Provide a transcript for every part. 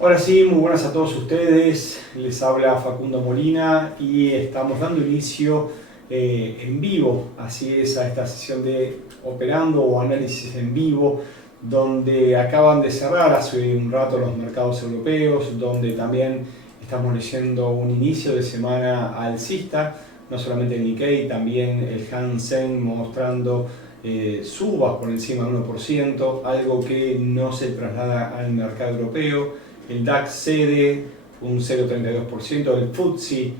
Ahora sí, muy buenas a todos ustedes, les habla Facundo Molina y estamos dando inicio en vivo, así es, a esta sesión de operando o análisis en vivo, donde acaban de cerrar hace un rato los mercados europeos, donde también estamos leyendo un inicio de semana alcista, no solamente el Nikkei, también el Hang Seng mostrando subas por encima del 1%, algo que no se traslada al mercado europeo. El DAX cede un 0,32%, el FTSE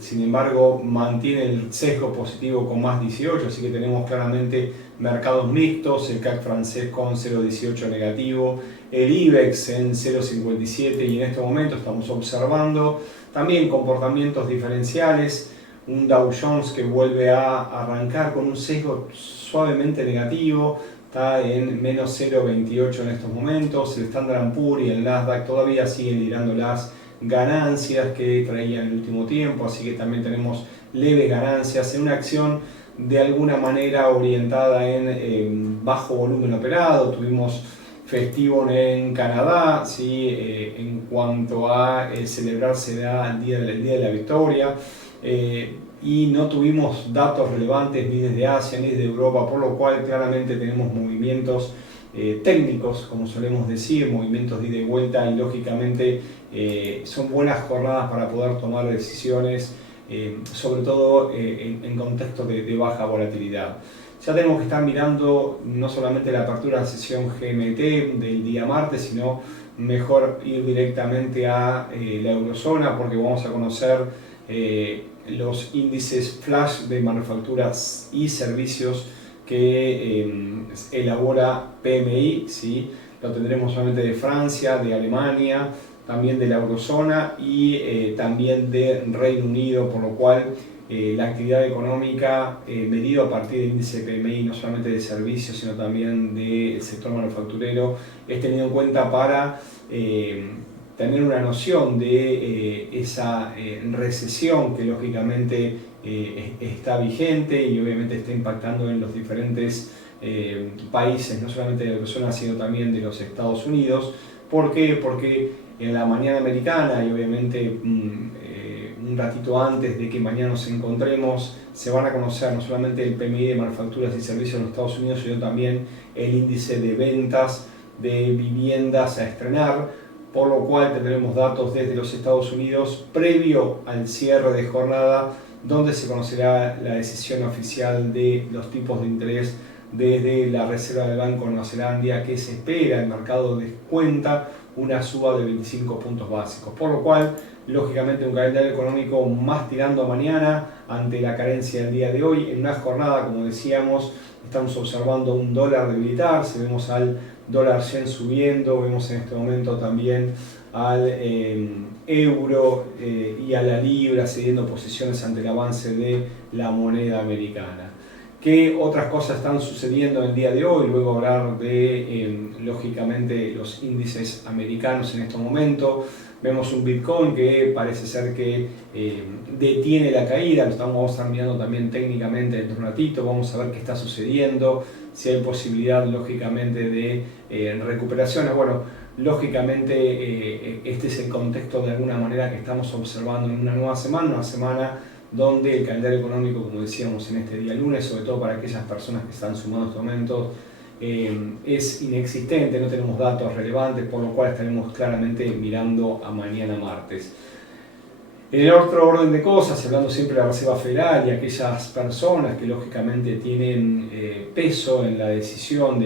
sin embargo mantiene el sesgo positivo con más 18, así que tenemos claramente mercados mixtos, el CAC francés con 0,18 negativo, el IBEX en 0,57 y en este momento estamos observando también comportamientos diferenciales, un Dow Jones que vuelve a arrancar con un sesgo suavemente negativo, está en menos 0,28 en estos momentos. El Standard & Poor's y el Nasdaq todavía siguen liderando las ganancias que traían en el último tiempo, así que también tenemos leves ganancias en una acción de alguna manera orientada en bajo volumen operado. Tuvimos festivo en Canadá, ¿sí? En cuanto a celebrarse el día de la victoria. Y no tuvimos datos relevantes ni desde Asia ni desde Europa, por lo cual claramente tenemos movimientos técnicos, como solemos decir, movimientos de ida y vuelta, y lógicamente son buenas jornadas para poder tomar decisiones, sobre todo en contextos de baja volatilidad. Ya tenemos que estar mirando no solamente la apertura de la sesión GMT del día martes, sino mejor ir directamente a la eurozona, porque vamos a conocer los índices flash de manufacturas y servicios que elabora PMI, ¿sí? Lo tendremos solamente de Francia, de Alemania, también de la eurozona y también de Reino Unido, por lo cual la actividad económica medida a partir del índice PMI, no solamente de servicios, sino también del sector manufacturero, es tenido en cuenta para tener una noción de esa recesión que lógicamente está vigente y obviamente está impactando en los diferentes países, no solamente de la eurozona, sino también de los Estados Unidos. ¿Por qué? Porque en la mañana americana y obviamente un ratito antes de que mañana nos encontremos, se van a conocer no solamente el PMI de manufacturas y servicios en los Estados Unidos, sino también el índice de ventas de viviendas a estrenar, por lo cual tendremos datos desde los Estados Unidos previo al cierre de jornada, donde se conocerá la decisión oficial de los tipos de interés desde la Reserva del Banco de Nueva Zelanda, que se espera, el mercado descuenta una suba de 25 puntos básicos, por lo cual lógicamente un calendario económico más tirando a mañana ante la carencia del día de hoy. En una jornada, como decíamos, estamos observando un dólar debilitarse, vemos al dólar yen subiendo, vemos en este momento también al euro y a la libra cediendo posiciones ante el avance de la moneda americana. ¿Qué otras cosas están sucediendo en el día de hoy? Luego hablar de, lógicamente, los índices americanos en este momento. Vemos un Bitcoin que parece ser que detiene la caída, lo vamos a estar mirando también técnicamente dentro de un ratito, vamos a ver qué está sucediendo, si hay posibilidad, lógicamente, de recuperaciones. Bueno, lógicamente este es el contexto de alguna manera que estamos observando en una nueva semana, donde el calendario económico, como decíamos en este día lunes, sobre todo para aquellas personas que están sumando en estos momentos, es inexistente, no tenemos datos relevantes, por lo cual estaremos claramente mirando a mañana martes. En el otro orden de cosas, hablando siempre de la Reserva Federal y aquellas personas que lógicamente tienen peso en la decisión,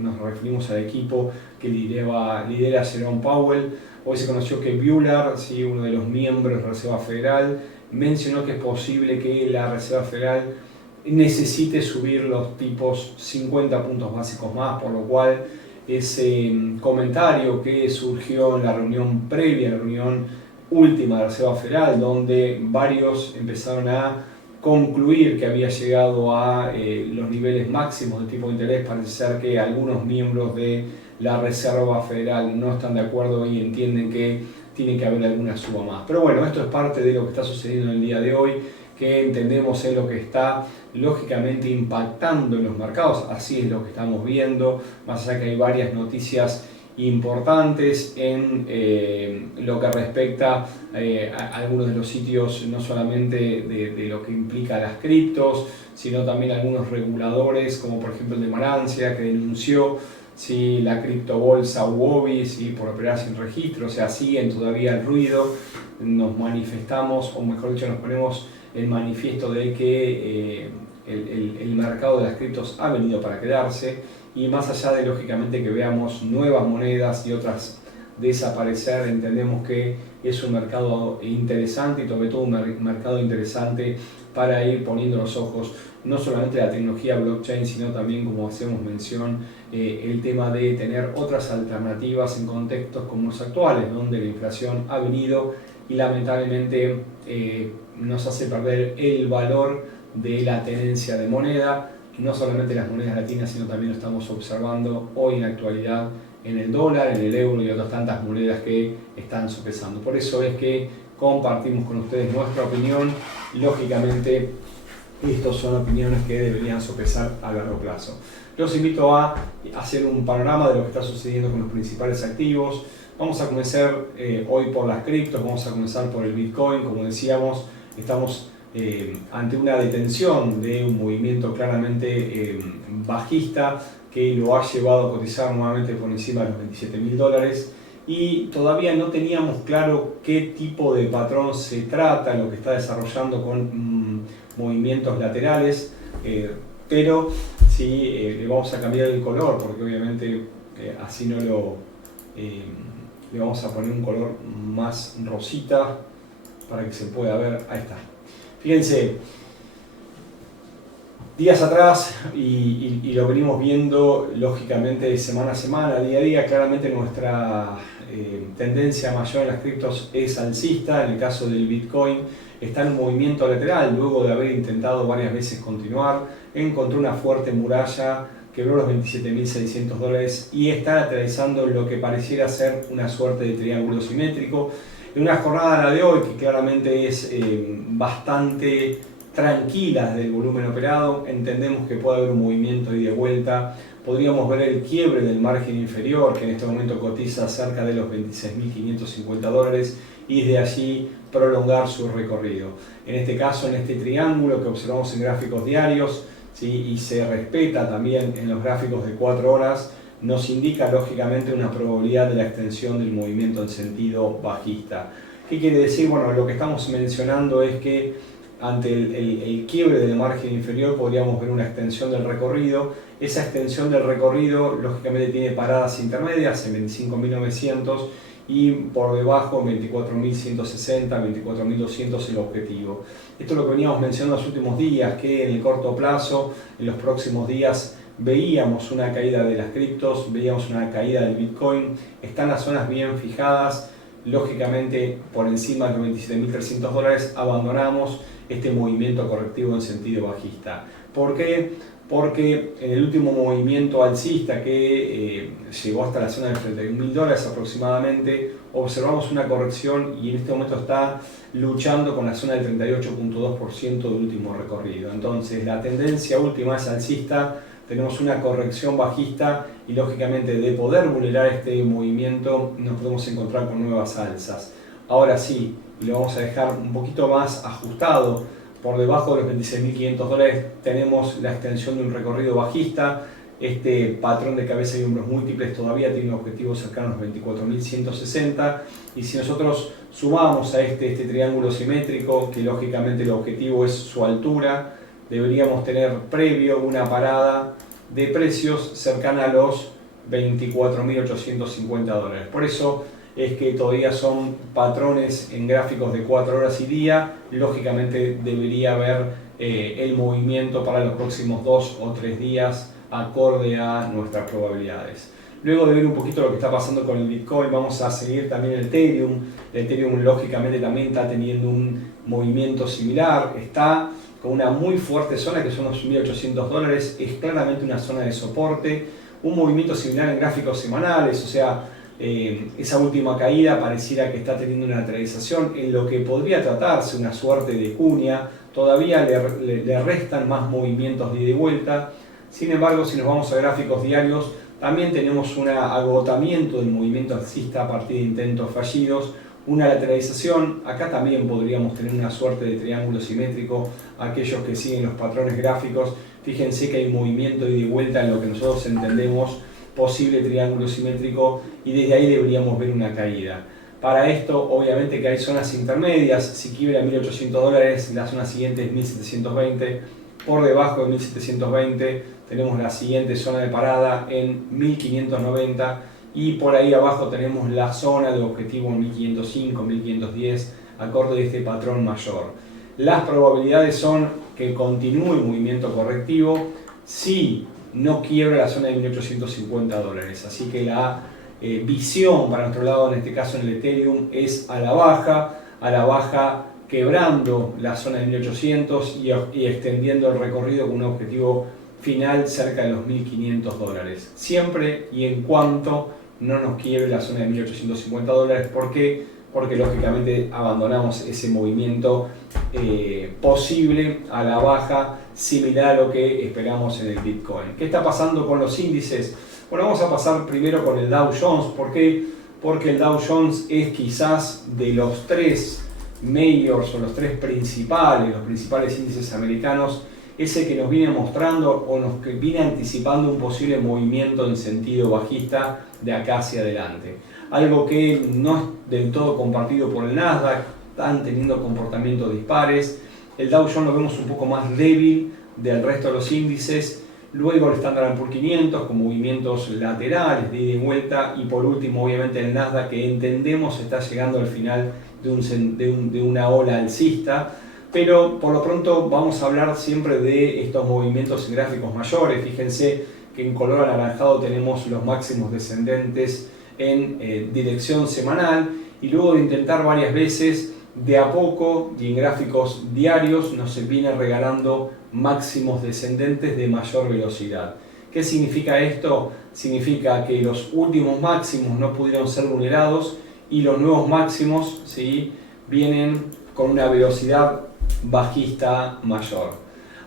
nos referimos al equipo que lidera Jerome Powell. Hoy se conoció que Bullard, ¿sí?, uno de los miembros de la Reserva Federal, mencionó que es posible que la Reserva Federal necesite subir los tipos 50 puntos básicos más, por lo cual ese comentario que surgió en la reunión previa, la reunión última de la Reserva Federal, donde varios empezaron a concluir que había llegado a los niveles máximos de tipo de interés, parece ser que algunos miembros de la Reserva Federal no están de acuerdo y entienden que tiene que haber alguna suba más. Pero bueno, esto es parte de lo que está sucediendo en el día de hoy, que entendemos es lo que está lógicamente impactando en los mercados, así es lo que estamos viendo, más allá que hay varias noticias importantes en lo que respecta a algunos de los sitios, no solamente de lo que implica las criptos, sino también algunos reguladores, como por ejemplo el de Marancia, que denunció la criptobolsa Huobi por operar sin registro. O sea, siguen todavía el ruido. Nos manifestamos, o mejor dicho, nos ponemos el manifiesto de que el mercado de las criptos ha venido para quedarse, y más allá de lógicamente que veamos nuevas monedas y otras desaparecer, entendemos que es un mercado interesante, y sobre todo un mercado interesante para ir poniendo los ojos no solamente la tecnología blockchain, sino también, como hacemos mención, el tema de tener otras alternativas en contextos como los actuales, donde la inflación ha venido y lamentablemente nos hace perder el valor de la tenencia de moneda. No solamente las monedas latinas, sino también lo estamos observando hoy en la actualidad en el dólar, en el euro y otras tantas monedas que están sopesando. Por eso es que compartimos con ustedes nuestra opinión. Lógicamente, estas son opiniones que deberían sopesar a largo plazo. Los invito a hacer un panorama de lo que está sucediendo con los principales activos. Vamos a comenzar hoy por las criptos, vamos a comenzar por el Bitcoin. Como decíamos, estamos ante una detención de un movimiento claramente bajista que lo ha llevado a cotizar nuevamente por encima de los $27.000, y todavía no teníamos claro qué tipo de patrón se trata, lo que está desarrollando con movimientos laterales, pero sí le vamos a cambiar el color, porque obviamente así no lo... le vamos a poner un color más rosita para que se pueda ver. Ahí está. Fíjense, días atrás, y lo venimos viendo lógicamente de semana a semana, día a día, claramente nuestra tendencia mayor en las criptos es alcista. En el caso del Bitcoin está en un movimiento lateral, luego de haber intentado varias veces continuar, encontró una fuerte muralla, quebró los $27.600 y está atravesando lo que pareciera ser una suerte de triángulo simétrico. En una jornada, la de hoy, que claramente es bastante tranquila del volumen operado, entendemos que puede haber un movimiento y de vuelta. Podríamos ver el quiebre del margen inferior, que en este momento cotiza cerca de los $26.550, y desde allí prolongar su recorrido. En este caso, en este triángulo que observamos en gráficos diarios, y se respeta también en los gráficos de 4 horas, nos indica lógicamente una probabilidad de la extensión del movimiento en sentido bajista. ¿Qué quiere decir? Bueno, lo que estamos mencionando es que ante el quiebre del margen inferior podríamos ver una extensión del recorrido. Esa extensión del recorrido lógicamente tiene paradas intermedias en 25.900 y por debajo en 24.160, 24.200 el objetivo. Esto es lo que veníamos mencionando en los últimos días, que en el corto plazo, en los próximos días, veíamos una caída de las criptos, veíamos una caída del Bitcoin. Están las zonas bien fijadas, lógicamente por encima de los $27.300 abandonamos este movimiento correctivo en sentido bajista. ¿Por qué? Porque en el último movimiento alcista que llegó hasta la zona de $31.000 aproximadamente, observamos una corrección y en este momento está luchando con la zona del 38.2% del último recorrido. Entonces la tendencia última es alcista, tenemos una corrección bajista y lógicamente de poder vulnerar este movimiento nos podemos encontrar con nuevas alzas. Ahora sí, y lo vamos a dejar un poquito más ajustado, por debajo de los $26.500 tenemos la extensión de un recorrido bajista. Este patrón de cabeza y hombros múltiples todavía tiene un objetivo cercano a los 24.160, y si nosotros sumamos a este triángulo simétrico, que lógicamente el objetivo es su altura, deberíamos tener previo una parada de precios cercana a los $24.850. Por eso es que todavía son patrones en gráficos de 4 horas y día. Lógicamente debería haber el movimiento para los próximos 2 o 3 días acorde a nuestras probabilidades. Luego de ver un poquito lo que está pasando con el Bitcoin, vamos a seguir también el Ethereum. El Ethereum lógicamente también está teniendo un movimiento similar, está con una muy fuerte zona que son los $1.800, es claramente una zona de soporte, un movimiento similar en gráficos semanales, o sea, esa última caída pareciera que está teniendo una lateralización en lo que podría tratarse una suerte de cuña. Todavía le restan más movimientos de ida y vuelta. Sin embargo, si nos vamos a gráficos diarios, También tenemos un agotamiento del movimiento alcista a partir de intentos fallidos, una lateralización. Acá también podríamos tener una suerte de triángulo simétrico. Aquellos que siguen los patrones gráficos, fíjense que hay movimiento ida y vuelta en lo que nosotros entendemos posible triángulo simétrico, y desde ahí deberíamos ver una caída. Para esto, obviamente que hay zonas intermedias. Si quiebra $1.800, la zona siguiente es 1.720. Por debajo de 1.720 tenemos la siguiente zona de parada en 1.590. Y por ahí abajo tenemos la zona de objetivo en 1.505, 1.510, acorde de este patrón mayor. Las probabilidades son que continúe el movimiento correctivo si no quiebra la zona de $1.850. Así que la visión para nuestro lado, en este caso en el Ethereum, es a la baja quebrando la zona de 1.800 y extendiendo el recorrido con un objetivo final cerca de los $1.500. Siempre y en cuanto no nos quiebre la zona de $1.850. ¿Por qué? Porque lógicamente abandonamos ese movimiento posible a la baja, similar a lo que esperamos en el Bitcoin. ¿Qué está pasando con los índices? Bueno, vamos a pasar primero con el Dow Jones. ¿Por qué? Porque el Dow Jones es quizás de los tres majors o los principales índices americanos, ese que nos viene mostrando o nos viene anticipando un posible movimiento en sentido bajista de acá hacia adelante. Algo que no es del todo compartido por el Nasdaq, están teniendo comportamientos dispares. El Dow Jones lo vemos un poco más débil del resto de los índices. Luego el Standard & Poor's 500 con movimientos laterales de ida y vuelta. Y por último, obviamente, el Nasdaq, que entendemos está llegando al final de una ola alcista. Pero por lo pronto vamos a hablar siempre de estos movimientos en gráficos mayores. Fíjense que en color anaranjado tenemos los máximos descendentes en dirección semanal, y luego de intentar varias veces, de a poco y en gráficos diarios nos se viene regalando máximos descendentes de mayor velocidad. ¿Qué significa esto? Significa que los últimos máximos no pudieron ser vulnerados y los nuevos máximos, ¿sí?, vienen con una velocidad bajista mayor.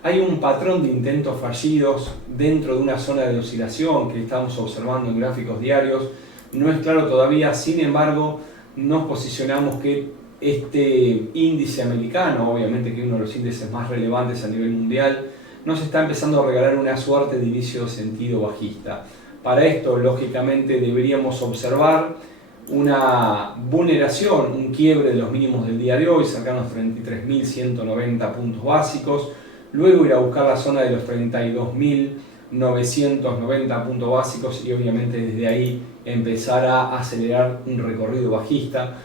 Hay un patrón de intentos fallidos dentro de una zona de oscilación que estamos observando en gráficos diarios. No es claro todavía, sin embargo, nos posicionamos que este índice americano, obviamente que es uno de los índices más relevantes a nivel mundial, nos está empezando a regalar una suerte de inicio de sentido bajista. Para esto, lógicamente, deberíamos observar una vulneración, un quiebre de los mínimos del día de hoy, cercanos a 33.190 puntos básicos, luego ir a buscar la zona de los 32.990 puntos básicos y obviamente desde ahí empezar a acelerar un recorrido bajista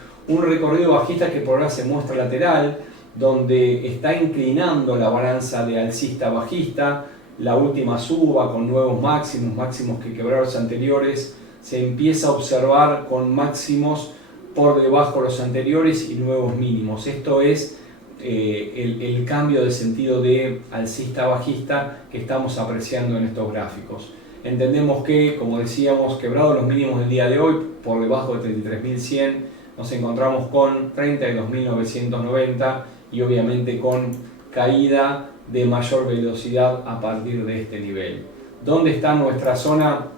que por ahora se muestra lateral, donde está inclinando la balanza de alcista-bajista. La última suba con nuevos máximos que quebraron los anteriores, se empieza a observar con máximos por debajo de los anteriores y nuevos mínimos. Esto es el cambio de sentido de alcista-bajista que estamos apreciando en estos gráficos. Entendemos que, como decíamos, quebrados los mínimos del día de hoy, por debajo de 33.100, nos encontramos con 32.990 y obviamente con caída de mayor velocidad a partir de este nivel. ¿Dónde está nuestra zona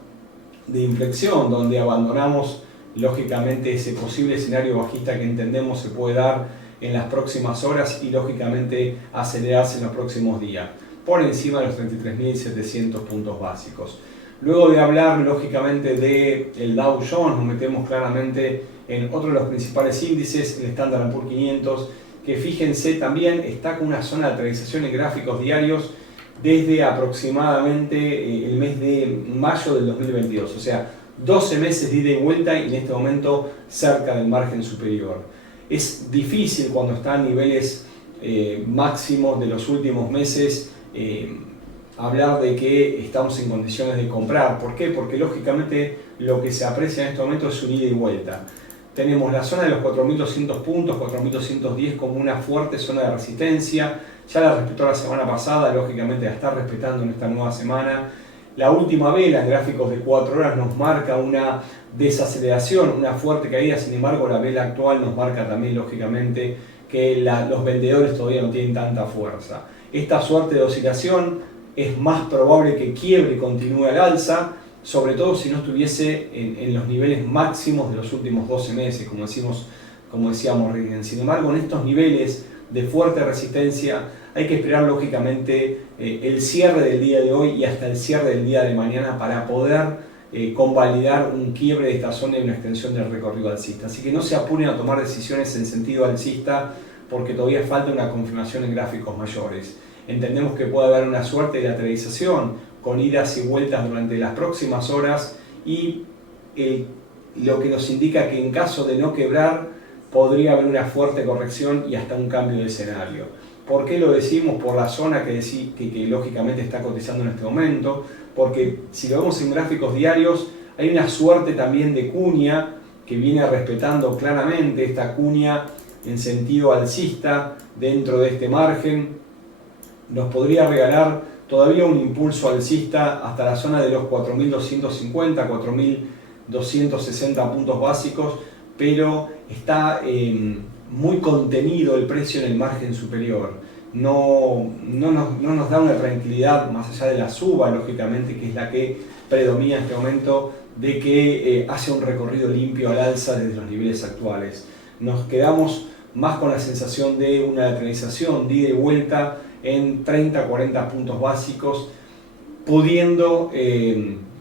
de inflexión? Donde abandonamos lógicamente ese posible escenario bajista que entendemos se puede dar en las próximas horas y lógicamente acelerarse en los próximos días, por encima de los 33.700 puntos básicos. Luego de hablar lógicamente del Dow Jones, nos metemos claramente en otro de los principales índices, el Standard & Poor's 500, que fíjense también está con una zona de lateralización en gráficos diarios desde aproximadamente el mes de mayo del 2022, o sea, 12 meses de ida y vuelta y en este momento cerca del margen superior. Es difícil cuando está a niveles máximos de los últimos meses hablar de que estamos en condiciones de comprar. ¿Por qué? Porque lógicamente lo que se aprecia en este momento es un ida y vuelta. Tenemos la zona de los 4.200 puntos, 4.210 como una fuerte zona de resistencia. Ya la respetó la semana pasada, lógicamente la está respetando en esta nueva semana. La última vela en gráficos de 4 horas nos marca una desaceleración, una fuerte caída. Sin embargo, la vela actual nos marca también, lógicamente, que los vendedores todavía no tienen tanta fuerza. Esta suerte de oscilación es más probable que quiebre y continúe al alza, sobre todo si no estuviese en los niveles máximos de los últimos 12 meses, como decíamos recién. Sin embargo, en estos niveles de fuerte resistencia hay que esperar lógicamente el cierre del día de hoy y hasta el cierre del día de mañana para poder convalidar un quiebre de esta zona y una extensión del recorrido alcista. Así que no se apuren a tomar decisiones en sentido alcista porque todavía falta una confirmación en gráficos mayores. Entendemos que puede haber una suerte de lateralización con idas y vueltas durante las próximas horas y lo que nos indica que en caso de no quebrar podría haber una fuerte corrección y hasta un cambio de escenario. ¿Por qué lo decimos? Por la zona que lógicamente está cotizando en este momento, porque si lo vemos en gráficos diarios hay una suerte también de cuña que viene respetando claramente esta cuña en sentido alcista dentro de este margen. Nos podría regalar todavía un impulso alcista hasta la zona de los 4.250, 4.260 puntos básicos, pero está muy contenido el precio en el margen superior. No nos da una tranquilidad más allá de la suba, lógicamente, que es la que predomina en este momento, de que hace un recorrido limpio al alza desde los niveles actuales. Nos quedamos más con la sensación de una lateralización de ida y vuelta en 30-40 puntos básicos, pudiendo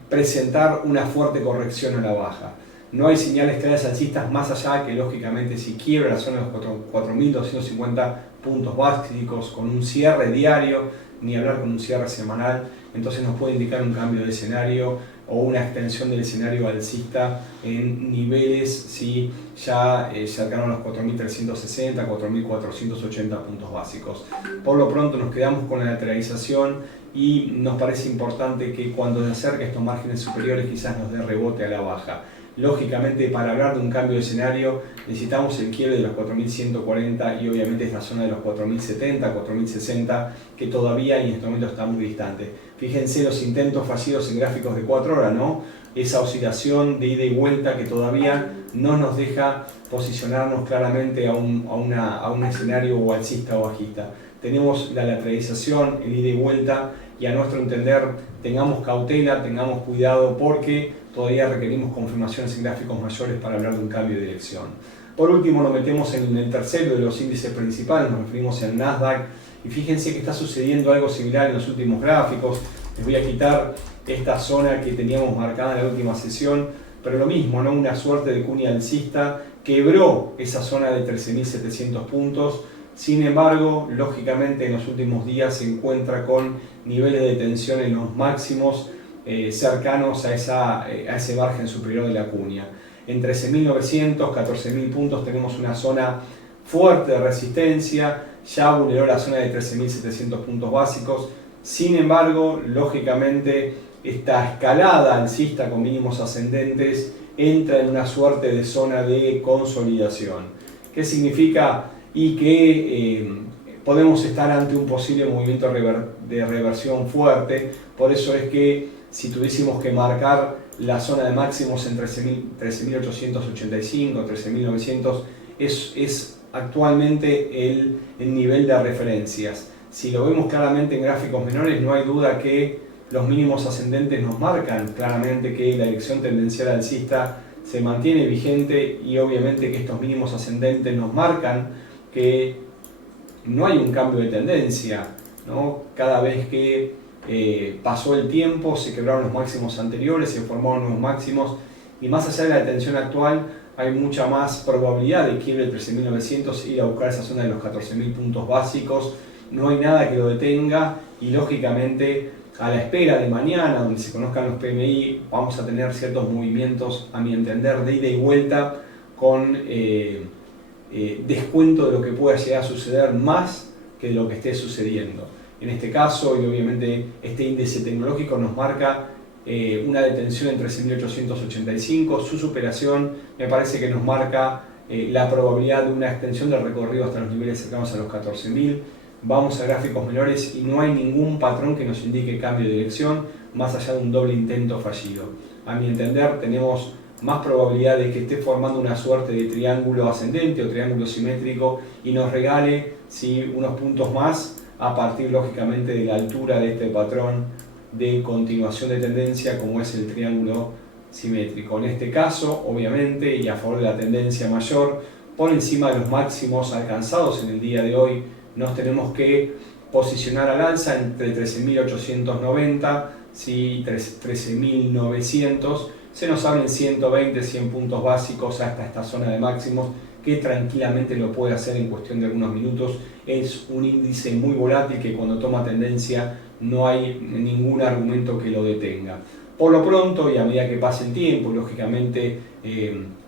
presentar una fuerte corrección a la baja. No hay señales claras alcistas más allá que lógicamente si quiebra la zona de los 4.250 puntos básicos con un cierre diario, ni hablar con un cierre semanal, entonces nos puede indicar un cambio de escenario o una extensión del escenario alcista en niveles si ya cercanos a los 4.360, 4.480 puntos básicos. Por lo pronto nos quedamos con la lateralización y nos parece importante que cuando se acerque a estos márgenes superiores quizás nos dé rebote a la baja. Lógicamente, para hablar de un cambio de escenario necesitamos el quiebre de los 4.140 y obviamente esta zona de los 4.070, 4.060 que todavía en este momento está muy distante. Fíjense los intentos fallidos en gráficos de 4 horas, ¿no? Esa oscilación de ida y vuelta que todavía no nos deja posicionarnos claramente a un escenario o alcista o bajista. Tenemos la lateralización, el ida y vuelta, y a nuestro entender tengamos cautela, tengamos cuidado porque todavía requerimos confirmaciones en gráficos mayores para hablar de un cambio de dirección. Por último nos metemos en el tercero de los índices principales, nos referimos al Nasdaq, y fíjense que está sucediendo algo similar en los últimos gráficos. Les voy a quitar esta zona que teníamos marcada en la última sesión, pero lo mismo, ¿no? Una suerte de cuña alcista, quebró esa zona de 13.700 puntos. Sin embargo, lógicamente en los últimos días se encuentra con niveles de tensión en los máximos cercanos a ese margen superior de la cuña. En 13.900, 14.000 puntos tenemos una zona fuerte de resistencia, ya vulneró la zona de 13.700 puntos básicos. Sin embargo, lógicamente esta escalada alcista con mínimos ascendentes entra en una suerte de zona de consolidación. ¿Qué significa? Y que podemos estar ante un posible movimiento de reversión fuerte. Por eso es que si tuviésemos que marcar la zona de máximos en 13.885, 13.900 es actualmente el nivel de referencias. Si lo vemos claramente en gráficos menores, no hay duda que los mínimos ascendentes nos marcan claramente que la dirección tendencial alcista se mantiene vigente y obviamente que estos mínimos ascendentes nos marcan que no hay un cambio de tendencia, ¿no? Cada vez que pasó el tiempo se quebraron los máximos anteriores, se formaron nuevos máximos y más allá de la tensión actual hay mucha más probabilidad de quiebre de 13.900 ir a buscar esa zona de los 14.000 puntos básicos. No hay nada que lo detenga y lógicamente a la espera de mañana donde se conozcan los PMI vamos a tener ciertos movimientos a mi entender de ida y vuelta con descuento de lo que pueda llegar a suceder más que de lo que esté sucediendo. En este caso, y obviamente este índice tecnológico nos marca una detención en 13.885, su superación me parece que nos marca la probabilidad de una extensión del recorrido hasta los niveles cercanos a los 14.000. Vamos a gráficos menores y no hay ningún patrón que nos indique cambio de dirección más allá de un doble intento fallido. A mi entender tenemos más probabilidad de que esté formando una suerte de triángulo ascendente o triángulo simétrico y nos regale unos puntos más a partir lógicamente de la altura de este patrón de continuación de tendencia como es el triángulo simétrico. En este caso, obviamente, y a favor de la tendencia mayor, por encima de los máximos alcanzados en el día de hoy, nos tenemos que posicionar al alza entre 13.890 y 13.900. Se nos abren 120, 100 puntos básicos hasta esta zona de máximos, que tranquilamente lo puede hacer en cuestión de algunos minutos. Es un índice muy volátil que cuando toma tendencia no hay ningún argumento que lo detenga. Por lo pronto, y a medida que pase el tiempo, lógicamente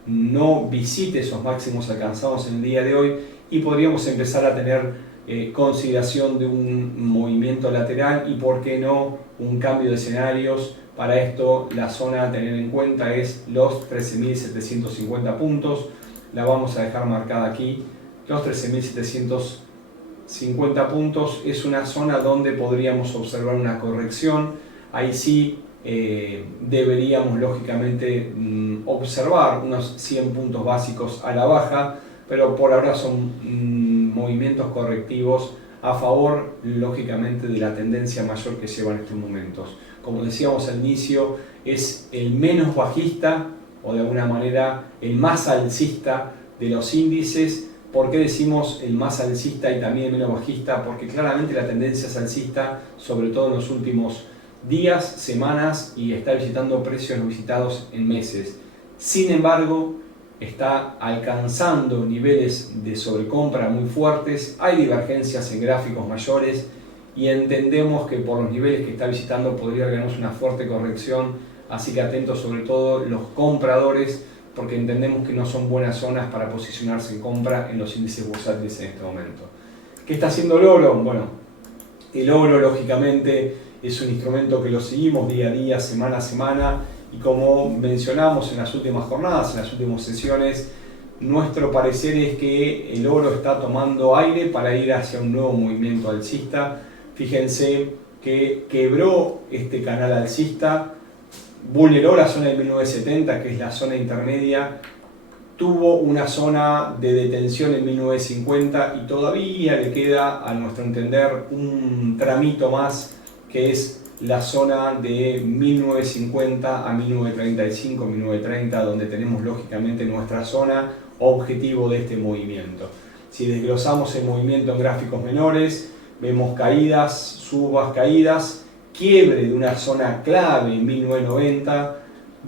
no visite esos máximos alcanzados en el día de hoy y podríamos empezar a tener consideración de un movimiento lateral y, por qué no, un cambio de escenarios. Para esto, la zona a tener en cuenta es los 13.750 puntos. La vamos a dejar marcada aquí. Los 13.750 puntos es una zona donde podríamos observar una corrección. Ahí sí deberíamos lógicamente observar unos 100 puntos básicos a la baja, pero por ahora son movimientos correctivos a favor lógicamente de la tendencia mayor que lleva en estos momentos. Como decíamos al inicio, es el menos bajista o de alguna manera el más alcista de los índices. ¿Por qué decimos el más alcista y también el menos bajista? Porque claramente la tendencia es alcista, sobre todo en los últimos días, semanas, y está visitando precios no visitados en meses. Sin embargo, está alcanzando niveles de sobrecompra muy fuertes, hay divergencias en gráficos mayores y entendemos que por los niveles que está visitando podría ganarse una fuerte corrección, así que atentos sobre todo los compradores, porque entendemos que no son buenas zonas para posicionarse en compra en los índices bursátiles en este momento. ¿Qué está haciendo el oro? Bueno, el oro lógicamente es un instrumento que lo seguimos día a día, semana a semana, y como mencionamos en las últimas jornadas, en las últimas sesiones, nuestro parecer es que el oro está tomando aire para ir hacia un nuevo movimiento alcista. Fíjense que quebró este canal alcista, vulneró la zona de 1970, que es la zona intermedia, tuvo una zona de detención en 1950 y todavía le queda, a nuestro entender, un tramito más, que es la zona de 1950 a 1935, 1930, donde tenemos lógicamente nuestra zona objetivo de este movimiento. Si desglosamos el movimiento en gráficos menores, vemos caídas, subas, caídas, quiebre de una zona clave en 1990,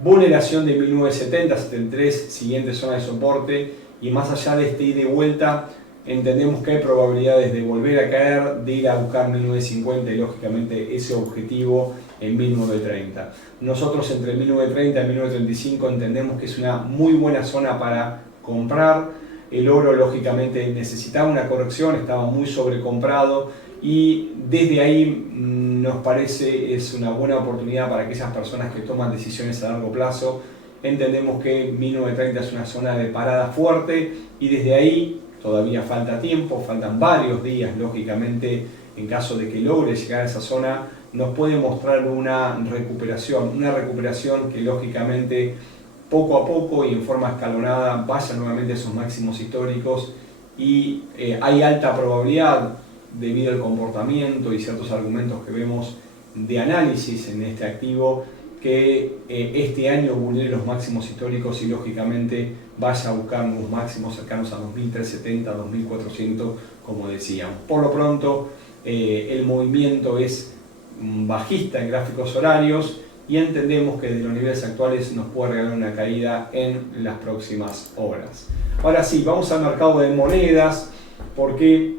vulneración de 1970, 73, siguiente zona de soporte, y más allá de este ida y vuelta, entendemos que hay probabilidades de volver a caer, de ir a buscar 1950 y lógicamente ese objetivo en 1930. Nosotros entre 1930 y 1935 entendemos que es una muy buena zona para comprar. El oro lógicamente necesitaba una corrección, estaba muy sobrecomprado y desde ahí nos parece es una buena oportunidad para aquellas personas que toman decisiones a largo plazo. Entendemos que 1930 es una zona de parada fuerte y desde ahí todavía falta tiempo, faltan varios días, lógicamente, en caso de que logre llegar a esa zona, nos puede mostrar una recuperación que lógicamente poco a poco y en forma escalonada vaya nuevamente a esos máximos históricos y hay alta probabilidad, debido al comportamiento y ciertos argumentos que vemos de análisis en este activo, que este año vulnere los máximos históricos y lógicamente vaya a buscar nuevos máximos cercanos a 2.370, 2.400, como decíamos. Por lo pronto, el movimiento es bajista en gráficos horarios y entendemos que de los niveles actuales nos puede regalar una caída en las próximas horas. Ahora sí, vamos al mercado de monedas. ¿Por qué?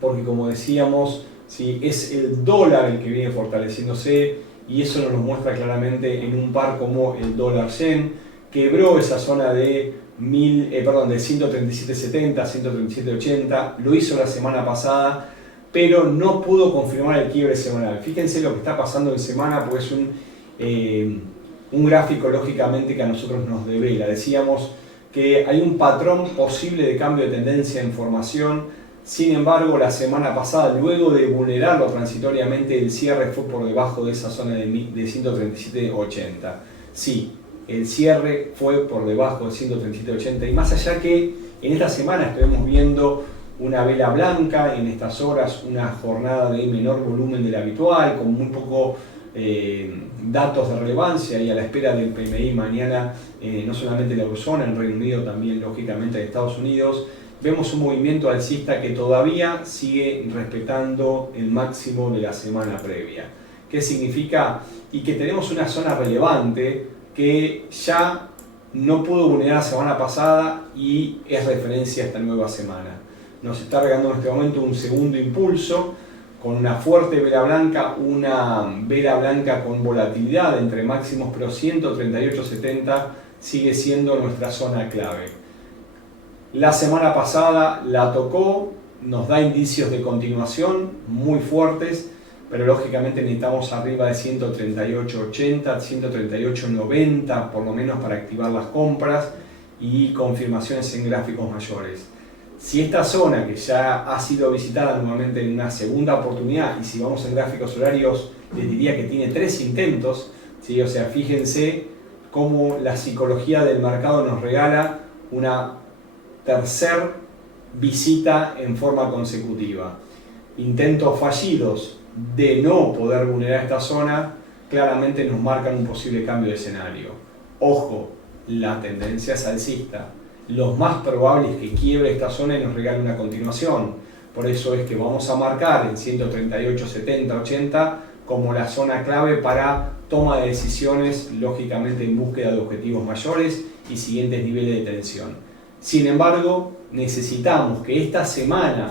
Porque como decíamos, sí, es el dólar el que viene fortaleciéndose y eso nos lo muestra claramente en un par como el dólar yen. Quebró esa zona de 137.70, 137.80, lo hizo la semana pasada, pero no pudo confirmar el quiebre semanal. Fíjense lo que está pasando en semana, pues un gráfico lógicamente que a nosotros nos devela. Decíamos que hay un patrón posible de cambio de tendencia en formación. Sin embargo, la semana pasada, luego de vulnerarlo transitoriamente, el cierre fue por debajo de esa zona de 137.80. Sí, el cierre fue por debajo de 137.80 y más allá que en esta semana estuvimos viendo una vela blanca, en estas horas una jornada de menor volumen del habitual, con muy poco datos de relevancia y a la espera del PMI mañana, no solamente en la eurozona, en Reino Unido, también lógicamente en Estados Unidos, vemos un movimiento alcista que todavía sigue respetando el máximo de la semana previa. ¿Qué significa? Y que tenemos una zona relevante que ya no pudo vulnerar la semana pasada y es referencia a esta nueva semana. Nos está regalando en este momento un segundo impulso con una fuerte vela blanca, una vela blanca con volatilidad entre máximos, pero 138.70 sigue siendo nuestra zona clave. La semana pasada la tocó, nos da indicios de continuación muy fuertes, pero lógicamente necesitamos arriba de 138.80, 138.90 por lo menos para activar las compras y confirmaciones en gráficos mayores. Si esta zona, que ya ha sido visitada nuevamente en una segunda oportunidad, y si vamos en gráficos horarios, les diría que tiene 3 intentos, ¿sí? O sea, fíjense cómo la psicología del mercado nos regala una tercera visita en forma consecutiva. Intentos fallidos de no poder vulnerar esta zona claramente nos marcan un posible cambio de escenario. Ojo, la tendencia es alcista. Los más probables es que quiebre esta zona y nos regale una continuación. Por eso es que vamos a marcar en 138.70, 80 como la zona clave para toma de decisiones, lógicamente en búsqueda de objetivos mayores y siguientes niveles de tensión. Sin embargo, necesitamos que esta semana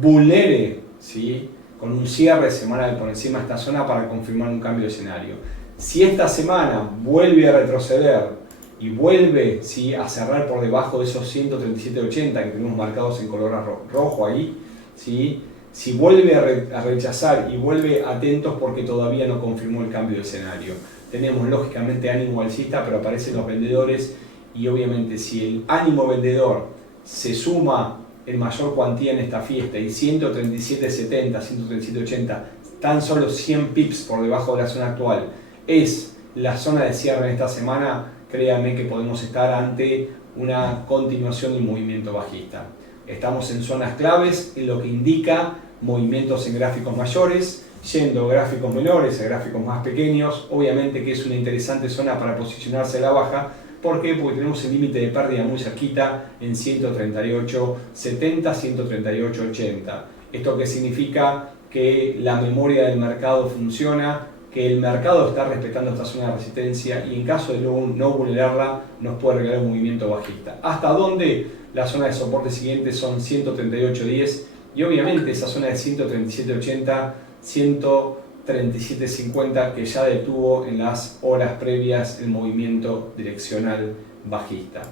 vulnere, ¿sí?, con un cierre semanal por encima de esta zona para confirmar un cambio de escenario. Si esta semana vuelve a retroceder y vuelve, ¿sí?, a cerrar por debajo de esos 137.80 que tenemos marcados en color rojo ahí, ¿sí?, si vuelve a rechazar y vuelve atentos porque todavía no confirmó el cambio de escenario. Tenemos lógicamente ánimo alcista, pero aparecen los vendedores y obviamente si el ánimo vendedor se suma en mayor cuantía en esta fiesta y 137.70, 137.80, tan solo 100 pips por debajo de la zona actual, es la zona de cierre en esta semana, créanme que podemos estar ante una continuación del movimiento bajista. Estamos en zonas claves en lo que indica movimientos en gráficos mayores, yendo de gráficos menores a gráficos más pequeños, obviamente que es una interesante zona para posicionarse a la baja. ¿Por qué? Porque tenemos el límite de pérdida muy cerquita en 138.70, 138.80. ¿Esto qué significa? Que la memoria del mercado funciona, que el mercado está respetando esta zona de resistencia y en caso de no vulnerarla nos puede regalar un movimiento bajista. ¿Hasta dónde? La zona de soporte siguiente son 138.10 y obviamente esa zona de 137.80, 137.50 que ya detuvo en las horas previas el movimiento direccional bajista.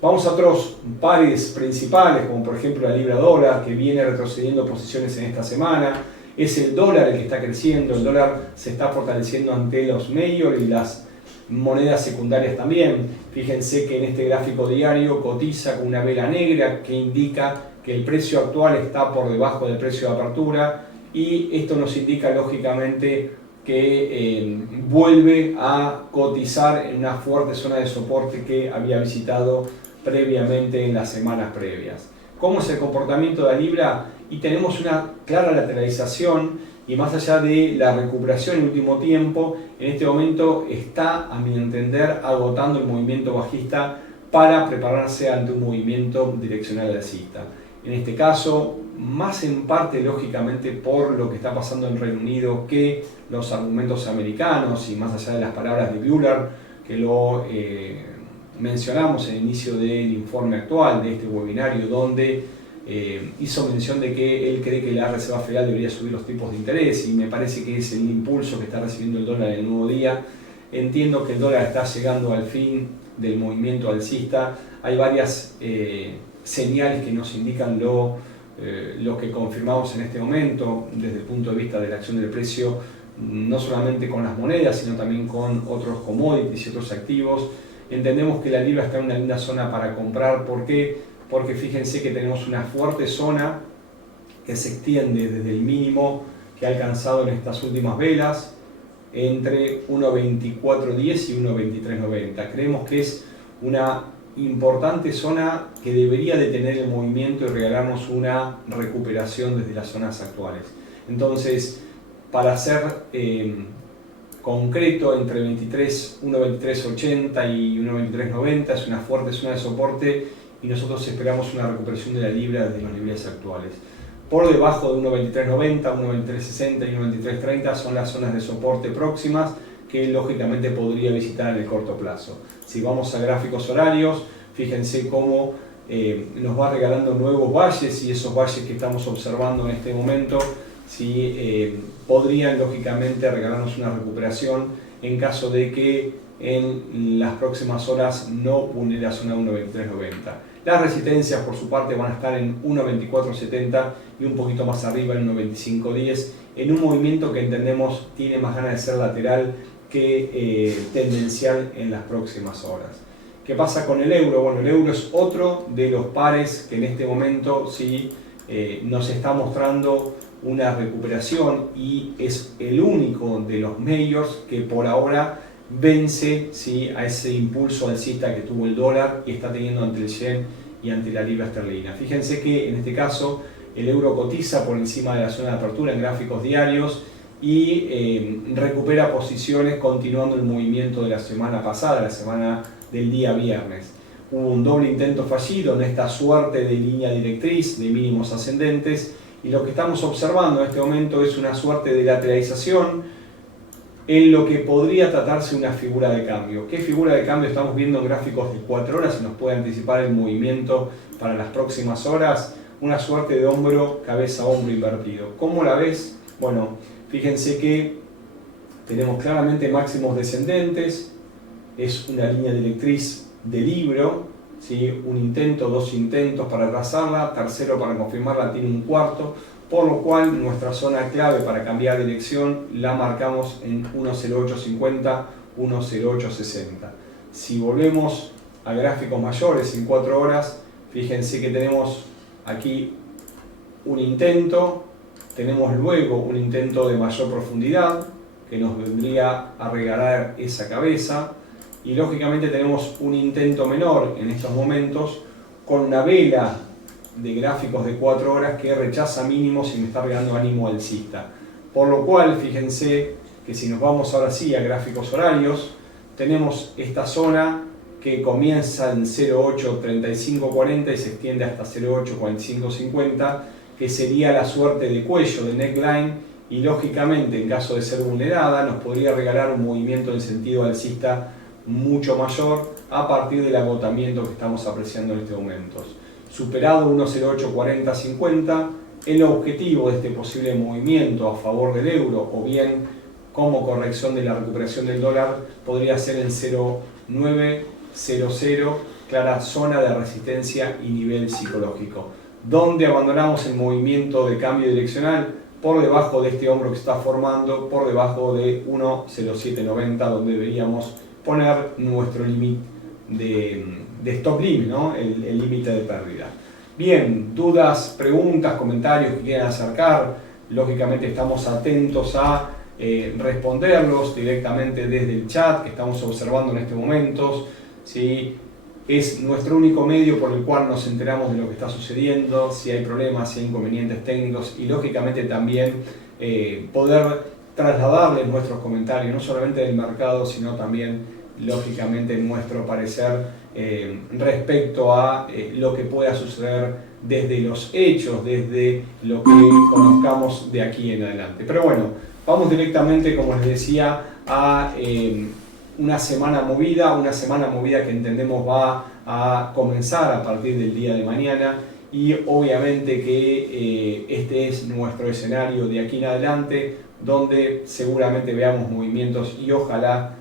Vamos a otros pares principales, como por ejemplo la libra dólar, que viene retrocediendo posiciones en esta semana. Es el dólar el que está creciendo, el dólar se está fortaleciendo ante los majors y las monedas secundarias también. Fíjense que en este gráfico diario cotiza con una vela negra que indica que el precio actual está por debajo del precio de apertura y esto nos indica lógicamente que vuelve a cotizar en una fuerte zona de soporte que había visitado previamente en las semanas previas. ¿Cómo es el comportamiento de la libra? Y tenemos una clara lateralización y más allá de la recuperación en el último tiempo, en este momento está, a mi entender, agotando el movimiento bajista para prepararse ante un movimiento direccional alcista. En este caso, más en parte lógicamente por lo que está pasando en Reino Unido que los argumentos americanos y más allá de las palabras de Bueller, que lo mencionamos en el inicio del informe actual de este webinario, donde hizo mención de que él cree que la Reserva Federal debería subir los tipos de interés y me parece que es el impulso que está recibiendo el dólar en el nuevo día. Entiendo que el dólar está llegando al fin del movimiento alcista. Hay varias señales que nos indican lo que confirmamos en este momento desde el punto de vista de la acción del precio, no solamente con las monedas, sino también con otros commodities y otros activos. Entendemos que la libra está en una linda zona para comprar. ¿Por qué? Porque fíjense que tenemos una fuerte zona que se extiende desde el mínimo que ha alcanzado en estas últimas velas entre 1.2410 y 1.2390. Creemos que es una importante zona que debería detener el movimiento y regalarnos una recuperación desde las zonas actuales. Entonces, para ser concreto, entre 1.2380 y 1.2390 es una fuerte zona de soporte y nosotros esperamos una recuperación de la libra desde los niveles actuales. Por debajo de 1.2390, 1.2360 y 1.2330 son las zonas de soporte próximas que lógicamente podría visitar en el corto plazo. Si vamos a gráficos horarios, fíjense cómo nos va regalando nuevos valles, y esos valles que estamos observando en este momento podrían lógicamente regalarnos una recuperación en caso de que en las próximas horas no vulnere la zona 1.2390. Las resistencias por su parte van a estar en 1.2470 y un poquito más arriba en 1.2510, en un movimiento que entendemos tiene más ganas de ser lateral que tendencial en las próximas horas. ¿Qué pasa con el euro? Bueno, el euro es otro de los pares que en este momento nos está mostrando una recuperación y es el único de los majors que por ahora vence a ese impulso alcista que tuvo el dólar y está teniendo ante el yen y ante la libra esterlina. Fíjense que en este caso el euro cotiza por encima de la zona de apertura en gráficos diarios y recupera posiciones continuando el movimiento de la semana pasada, la semana del día viernes. Hubo un doble intento fallido en esta suerte de línea directriz de mínimos ascendentes y lo que estamos observando en este momento es una suerte de lateralización en lo que podría tratarse una figura de cambio. ¿Qué figura de cambio estamos viendo en gráficos de 4 horas? Si nos puede anticipar el movimiento para las próximas horas. Una suerte de hombro, cabeza, hombro invertido. ¿Cómo la ves? Bueno, fíjense que tenemos claramente máximos descendentes. Es una línea directriz de libro, un intento, dos intentos para trazarla, tercero para confirmarla, tiene un cuarto, por lo cual nuestra zona clave para cambiar de dirección la marcamos en 1.0850, 1.0860. Si volvemos a gráficos mayores en 4 horas, fíjense que tenemos aquí un intento, tenemos luego un intento de mayor profundidad que nos vendría a regalar esa cabeza, y lógicamente tenemos un intento menor en estos momentos con una vela de gráficos de 4 horas que rechaza mínimos y me está regalando ánimo alcista. Por lo cual, fíjense que si nos vamos ahora sí a gráficos horarios, tenemos esta zona que comienza en 0.83540 y se extiende hasta 0.84550, que sería la suerte de cuello de neckline, y lógicamente en caso de ser vulnerada nos podría regalar un movimiento en sentido alcista mucho mayor a partir del agotamiento que estamos apreciando en este momento. Superado 1.084050, el objetivo de este posible movimiento a favor del euro o bien como corrección de la recuperación del dólar podría ser en 0.900, clara zona de resistencia y nivel psicológico, donde abandonamos el movimiento de cambio direccional por debajo de este hombro que está formando, por debajo de 1.0790, donde deberíamos poner nuestro límite de stop limit, ¿no? el límite de pérdida. Bien, dudas, preguntas, comentarios que quieran acercar, lógicamente estamos atentos a responderlos directamente desde el chat que estamos observando en estos momentos. ¿Sí? Es nuestro único medio por el cual nos enteramos de lo que está sucediendo, si hay problemas, si hay inconvenientes técnicos, y lógicamente también poder trasladarles nuestros comentarios, no solamente del mercado, sino también, lógicamente, nuestro parecer respecto a lo que pueda suceder desde los hechos, desde lo que conozcamos de aquí en adelante. Pero bueno, vamos directamente, como les decía, a una semana movida que entendemos va a comenzar a partir del día de mañana, y obviamente que este es nuestro escenario de aquí en adelante, donde seguramente veamos movimientos y ojalá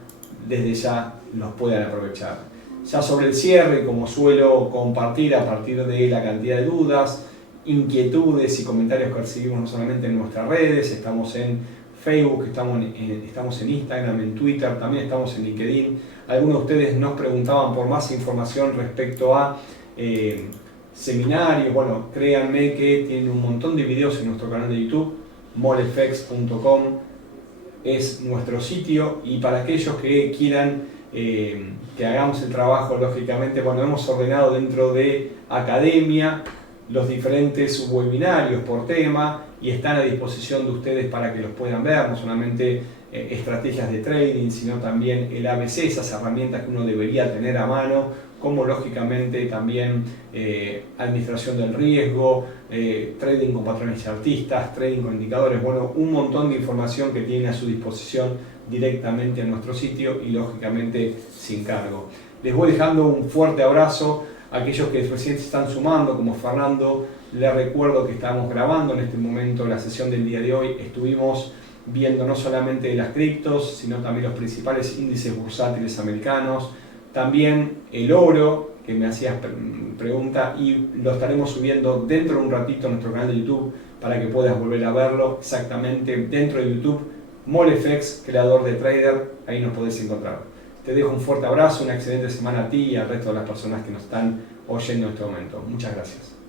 desde ya los puedan aprovechar. Ya sobre el cierre, como suelo compartir a partir de la cantidad de dudas, inquietudes y comentarios que recibimos no solamente en nuestras redes, estamos en Facebook, estamos en Instagram, en Twitter, también estamos en LinkedIn. Algunos de ustedes nos preguntaban por más información respecto a seminarios. Bueno, créanme que tienen un montón de videos en nuestro canal de YouTube, molefx.com es nuestro sitio, y para aquellos que quieran que hagamos el trabajo, lógicamente, bueno, hemos ordenado dentro de academia los diferentes webinarios por tema, y están a disposición de ustedes para que los puedan ver, no solamente estrategias de trading, sino también el ABC, esas herramientas que uno debería tener a mano, como lógicamente también administración del riesgo, trading con patrones chartistas, trading con indicadores, bueno, un montón de información que tiene a su disposición directamente en nuestro sitio y lógicamente sin cargo. Les voy dejando un fuerte abrazo a aquellos que recién se están sumando, como Fernando. Les recuerdo que estamos grabando en este momento la sesión del día de hoy. Estuvimos viendo no solamente las criptos, sino también los principales índices bursátiles americanos, también el oro, que me hacías pregunta, y lo estaremos subiendo dentro de un ratito en nuestro canal de YouTube para que puedas volver a verlo exactamente dentro de YouTube. MoleFX, creador de Trader, ahí nos podés encontrar. Te dejo un fuerte abrazo, una excelente semana a ti y al resto de las personas que nos están oyendo en este momento. Muchas gracias.